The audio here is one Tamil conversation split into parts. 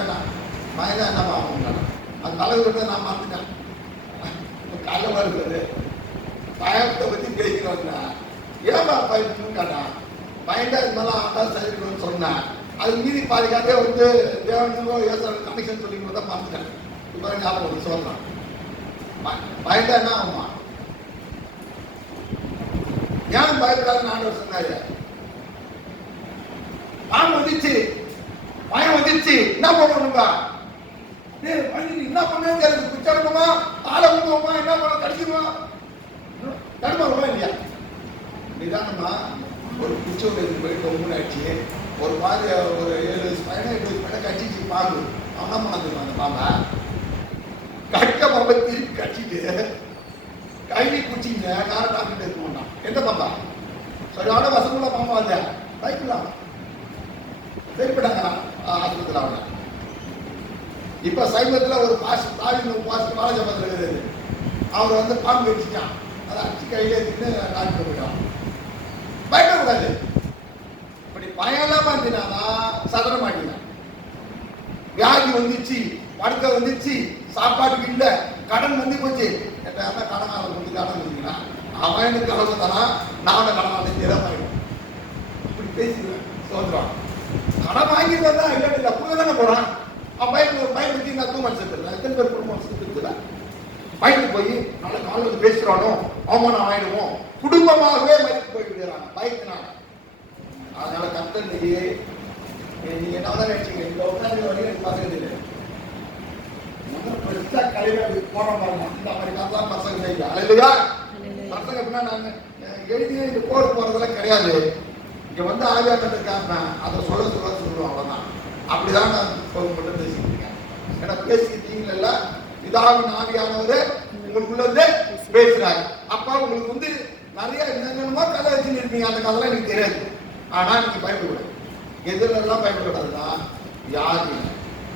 கேட்டான். மயங்க என்னப்பா அவங்க அது தலைவர்கிட்ட நான் மாற்றினேன். காலைல வருது பயத்தை பற்றி பேசிக்கிறோம்னா ஏன்பா பயன்னு கேட்டான். பயந்தா இருந்தாலும் ஆட்டா சரிக்கணும்னு சொன்னேன். அது மீறி பாதுகாத்தே வந்து தேவனுக்கோ யோசனை கனெக்ஷன் சொல்லிக்கணும் தான் பார்த்துட்டேன். இப்போ ஞாபகம் சொல்கிறான். பயந்தா என்ன ஆகுமா? ஏன் பயப்படாத ஆண்டவர் சொன்னாரு. பாம்பு வந்துச்சு, பயம் வந்துச்சு, என்ன பண்ணணும்பா? என்ன பண்ணுங்க, குச்சடணுமா, ஆளை விடுவோமா, என்ன பண்ண கடிக்குமா, தடுமாறுமா இல்லையா? நிதானமா ஒரு குச்சி போயிட்டு ஒன்று ஆயிடுச்சு. ஒரு மாதிரி ஒரு 7 வயசு பையனை 8 வயசு பையனை கடிச்சிச்சு பாம்பு. அவனா பண்ணாதுமா அந்த பாம்பை கடிக்க பாம்பை திருப்பி கடிச்சிட்டு கைலி குச்சிங்க காரை டாக்டர் இருக்க மாட்டான். எந்த பாம்பா? சரியான வசமுள்ள பாம்பா அந்த பைக்கலாம் சரிப்பட்டாங்க ஆஸ்பத்திரியில். அவனை இப்ப சைவத்தில் ஒரு பாலஜபத்தில் இருக்குது. அவர் வந்து பாம்பு கடிச்சிட்டான். அதை அடிச்சு கையிலே எடுத்துட்டு டாக்டர் போயிட்டான். பயப்படக்கூடாது. இப்படி பயம்லாம் இருந்தீங்கன்னா சதற மாட்டீங்க. வியாதி வந்துச்சு, படுக்க வந்துச்சு, சாப்பாட்டுக்கு இல்லை, கடன் வந்து போச்சு. என்ன கடனால வந்து கடன் இருந்தீங்கன்னா அவன் எனக்கு அளவு தானா, நான் கடனால நிறமாயிடும். இப்படி பேசிடுவேன். சொல்றான் கடன் வாங்கிட்டு தான் இல்லை கூட தானே போறான். அவன் பயன்படுத்தி நான் தூங்க செத்துருவேன். எத்தனை பேர் குடும்பம் செத்துருக்குல பயந்து போய் நல்ல காலேஜ் பேசுறானோ அவமானம் ஆயிடுவோம், குடும்பமாகவே மதித்து போய் விடுறாங்க பயத்தினால. அதனால கர்த்தர் நீங்க என்னதான் நினைச்சீங்க, இந்த உட்காந்து வரைக்கும் எனக்கு பசங்க இல்லை பெருசா கலையில போற மாதிரி இந்த மாதிரி கதெல்லாம் பசங்க இல்லையா? பசங்க எப்படின்னா நாங்க எழுதி இந்த கோர்ட் போறதெல்லாம் கிடையாது. இங்க வந்து ஆவியாக்கிறதுக்காக அதை சொல்லுவோம். அவ்வளவுதான். அப்படிதான் நான் மட்டும் பேசிக்கிட்டு இருக்கேன். ஏன்னா பேசிக்கிட்டீங்களா இதாவின் ஆவியானவர் உங்களுக்குள்ள பேசுறாரு. அப்பா உங்களுக்கு வந்து நிறைய என்னென்னமோ கதை வச்சுன்னு இருப்பீங்க. அந்த கதைலாம் எனக்கு தெரியாது. ஆனா நீங்க பயப்படக்கூடாது. எதுலாம் பயப்படக்கூடாதுன்னா வியாதியில,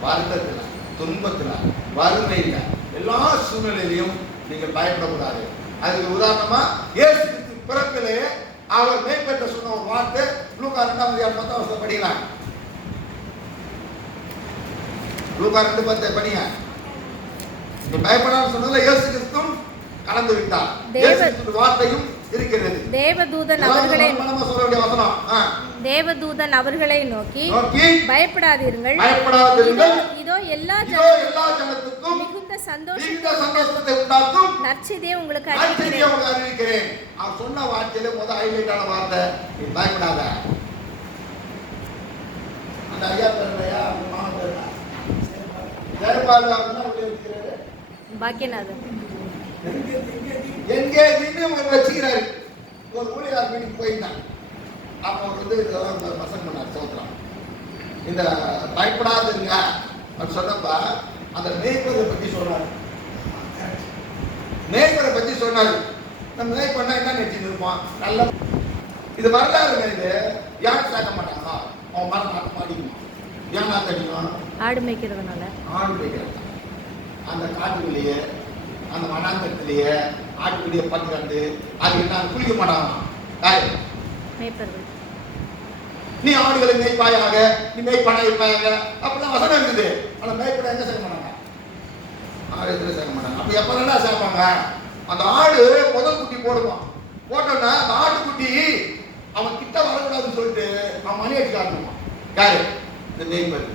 வருத்தத்துல, துன்பத்துல, வறுமையில, எல்லா சூழ்நிலையிலையும் நீங்கள் பயப்படக்கூடாது. அதுக்கு உதாரணமா இயேசு கிறிஸ்து பிறப்பிலே அவர் மேம்பட்ட சொன்ன ஒரு வார்த்தை லூக்கா 2:10 படிக்கலாம். லூக்கா 2:10 படிங்க. நீ பயப்படாம சொன்னதுல இயேசு கிறிஸ்துவும் கலந்து விட்டார். இயேசு கிறிஸ்து வார்த்தையும் இருக்கிறது. தேவதூதன் அவர்களை நோக்கி பயப்படாதீர்கள், இதோ எல்லா ஜனத்துக்கும் மிகுந்த சந்தோஷத்தை உண்டாக்கும் நற்செய்தியை உங்களுக்கு அறிவிக்கிறேன். அவர் சொன்ன வார்த்தையில முதல் ஹைலைட்டான வார்த்தை நீ பயப்படாத. அந்த ஐயா பேருடையா பாக்கியநாதன் எங்கே வச்சுக்கிறாரு. ஒரு ஊழியர் வீட்டுக்கு போயிருந்தாங்க. அப்போ வந்து பசங்க பண்ணார் சோத்திரம். இந்த பயப்படாதுங்க அப்படின்னு சொன்னப்ப அந்த மேய்ப்பரை பற்றி சொன்னார். மேய்ப்பரை பற்றி சொன்னார். நம்ம மேய்ப்பண்ணா என்ன நினைச்சுட்டு இருப்பான்? நல்ல இது வரலாறுங்க. இது யாரும் சேர்க்க மாட்டாங்களா? அவன் மரம் நாட்டு மாடிக்குமா? ஏன் நாட்டு அடிக்கும்? ஆடு மேய்க்கிறதுனால. ஆடு மேய்க்கிறது அந்த காட்டுக்குள்ளேயே அந்த மனாந்தரத்திலேயே ஆட்டுக்குள்ளேயே பத்து அது என்ன குளிக்க மாட்டாங்க. நீ ஆடுகளை மேய்ப்பாயாக, நீ மேய்ப்பானா இருப்பாயாக அப்படிலாம் வசனம் இருக்குது. ஆனால் மேய்ப்பட எங்க சேர்க்க மாட்டாங்க, ஆலயத்தில் சேர்க்க மாட்டாங்க. அப்போ எப்பதான் சேர்ப்பாங்க? அந்த ஆடு முதல் குட்டி போடுவான். போட்டோன்னா அந்த ஆட்டுக்குட்டி அவன் கிட்ட வரக்கூடாதுன்னு சொல்லிட்டு அவன் மணி அடிச்சு காட்டணுமா? யாரு? இந்த மேய்ப்பர்.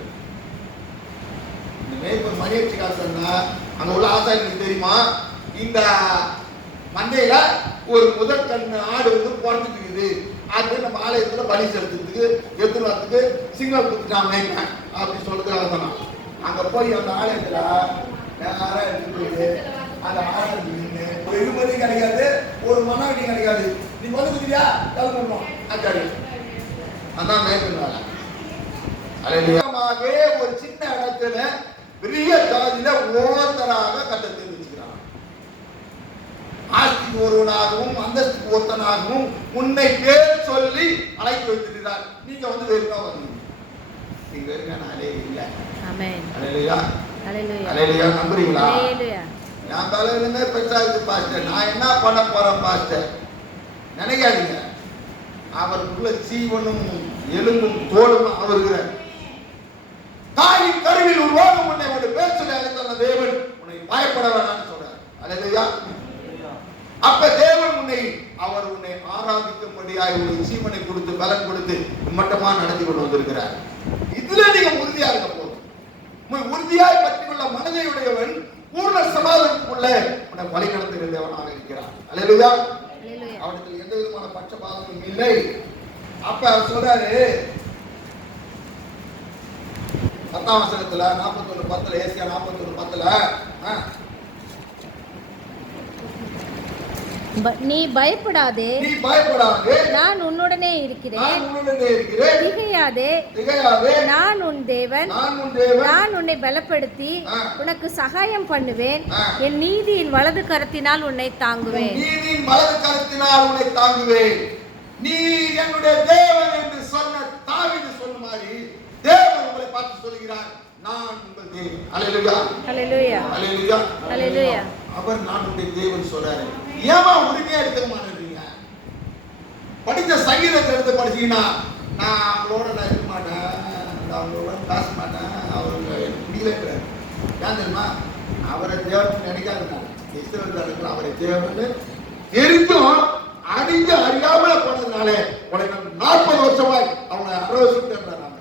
இந்த மேய்ப்பர் மணி அடிச்சு காட்டுறா அங்க உள்ள ஆசாரிக்கு தெரியுமா? இந்த மந்தையில ஒரு முதல் கண் ஆடு வந்து பிறந்துட்டு இருக்குது. அது நம்ம ஆலயத்துல பலி செலுத்துறதுக்கு எதிர்வாரத்துக்கு சிங்களம் கொடுத்துட்டான் மேய்ப்பேன் அப்படின்னு சொல்றதுக்காக தானே. அங்க போய் அந்த ஆலயத்துல நேரம் எடுத்து போயிட்டு அந்த ஆலயத்துக்கு நின்று ஒரு இருபதி கிடைக்காது, ஒரு மனவடி கிடைக்காது. நீ வந்துக்கிறியா கிளம்பணும் ஆச்சாரி. அதான் மேய்ப்பேன். அலையிலே ஒரு சின்ன இடத்துல பெரிய ஜாதியில ஒருத்தராக கட்டத்தை வச்சுக்கிறான். ஆஸ்திக்கு ஒருவனாகவும் அந்தஸ்துக்கு ஒருத்தனாகவும் உன்னை பேர் சொல்லி அழைத்து வைத்திருக்கிறார். நீங்க வந்து வெறுக்கா வந்தீங்க. நீங்க வெறுக்கான அலையே இல்லை. நம்புறீங்களா? என் தலையிலுமே பெற்றாருக்கு பாஸ்டர், நான் என்ன பண்ண போறேன் பாஸ்டர் நினைக்காதீங்க. அவருக்குள்ள சீவனும் எலும்பும் தோலும் அவருக்குற தாய் தாயின் கருவில் உருவாகும் உன்னை ஒரு பேச்சலை அளித்த தேவன் உன்னை பயப்பட வேண்டாம்னு சொல்றார். அல்லேலூயா. அப்ப தேவன் அவர் உன்னை ஆராதிக்கும்படியாய் ஒரு ஜீவனை கொடுத்து பலன் கொடுத்து மட்டமா நடத்தி கொண்டு வந்திருக்கிறார். இதுல நீங்க உறுதியா இருக்க போதும். உறுதியாய் பற்றியுள்ள மனதை உடையவன் பூர்ண சமாதானத்துக்குள்ள உன்னை வழி நடத்துகிற தேவனாக இருக்கிறார். அல்லேலூயா. அவனுக்கு எந்த விதமான பட்சபாதமும் இல்லை. அப்ப சொல்றாரு 10ஆம் வசனத்துல 41:10 ஏசியா 41:10 நீ பயப்படாதே, நான் உன்னுடனே இருக்கிறேன், திகையாதே, நான் உன் தேவன், நான் உன்னை பலப்படுத்தி உனக்கு சகாயம் பண்ணுவேன், என் நீதியின் வலது கரத்தினால் உன்னை தாங்குவேன். நீதியின் வலது கரத்தினால் உன்னை தாங்குவேன். நீ என்னுடைய தேவன் என்று சொன்ன தாவீது சொன்ன மாதிரி தேவன் உங்களை பார்த்து சொல்கிறார், நான் உங்கள் தேவன். அல்லேலூயா, அல்லேலூயா, அல்லேலூயா, அல்லேலூயா. அவர் நான் உங்கள் தேவன் சொல்றாரு. ஏமா உரிமையா எடுத்துக்க மாட்டேன்றீங்க? படித்த சங்கீதத்தை எடுத்து படிச்சீங்கன்னா நான் அவங்களோட இருக்க மாட்டேன், அவங்களோட பேச மாட்டேன், அவங்க முடியலன்றாரு. ஏன் தெரியுமா? அவரை தேவன் நினைக்காதுனால. இஸ்ரவேலர்கள் அவரை தேவன் தெரிந்தும் அறிந்து அறியாமல போனதுனால உனக்கு 40 வருஷமாய் அவங்க 60 வருஷம் தேடுறாங்க.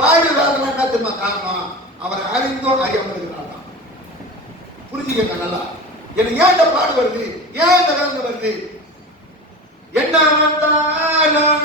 பாடு வேதனை என்ன தெரியுமா காரணம்? அவரை அறிந்தும் அறியாமல் இருக்கிறாங்க. புரிஞ்சுக்கங்க நல்லா. எனக்கு ஏன் இந்த பாடு வருது, ஏன் இந்த வேதனை வருது? என்ன வந்தாலும்